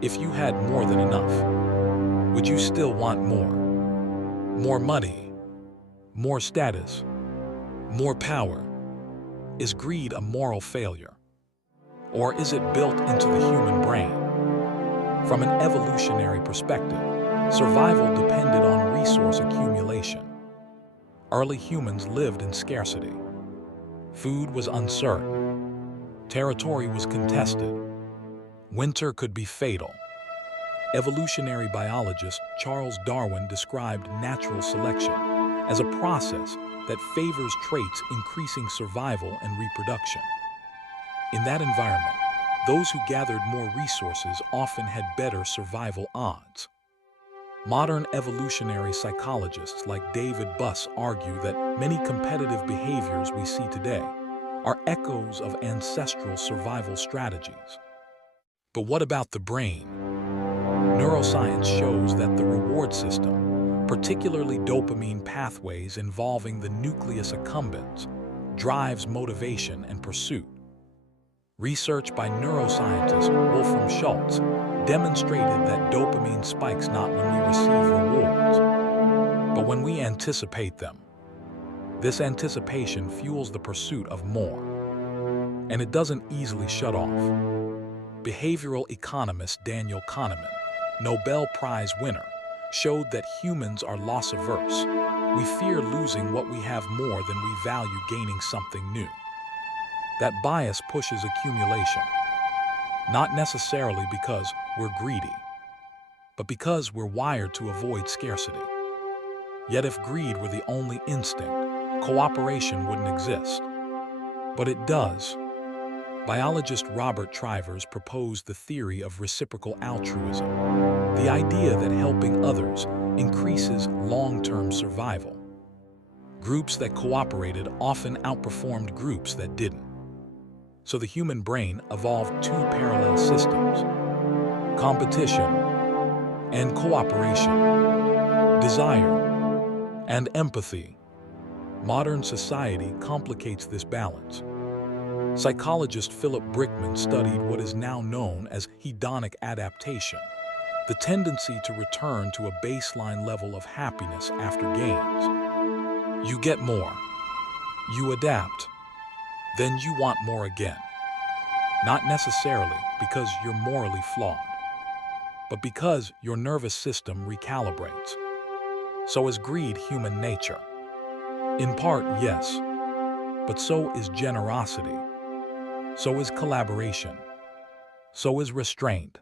If you had more than enough, would you still want more? More money, more status, more power? Is greed a moral failure? Or is it built into the human brain? From an evolutionary perspective, survival depended on resource accumulation. Early humans lived in scarcity. Food was uncertain. Territory was contested. Winter could be fatal. Evolutionary biologist Charles Darwin described natural selection as a process that favors traits increasing survival and reproduction. In that environment, those who gathered more resources often had better survival odds. Modern evolutionary psychologists like David Buss argue that many competitive behaviors we see today are echoes of ancestral survival strategies. But what about the brain? Neuroscience shows that the reward system, particularly dopamine pathways involving the nucleus accumbens, drives motivation and pursuit. Research by neuroscientist Wolfram Schultz demonstrated that dopamine spikes not when we receive rewards, but when we anticipate them. This anticipation fuels the pursuit of more, and it doesn't easily shut off. Behavioral economist Daniel Kahneman, Nobel Prize winner, showed that humans are loss-averse. We fear losing what we have more than we value gaining something new. That bias pushes accumulation, not necessarily because we're greedy, but because we're wired to avoid scarcity. Yet if greed were the only instinct, cooperation wouldn't exist. But it does. Biologist Robert Trivers proposed the theory of reciprocal altruism, the idea that helping others increases long-term survival. Groups that cooperated often outperformed groups that didn't. So the human brain evolved two parallel systems: competition and cooperation, desire and empathy. Modern society complicates this balance. Psychologist Philip Brickman studied what is now known as hedonic adaptation, the tendency to return to a baseline level of happiness after gains. You get more, you adapt, then you want more again. Not necessarily because you're morally flawed, but because your nervous system recalibrates. So is greed human nature? In part, yes, but so is generosity. So is collaboration. So is restraint.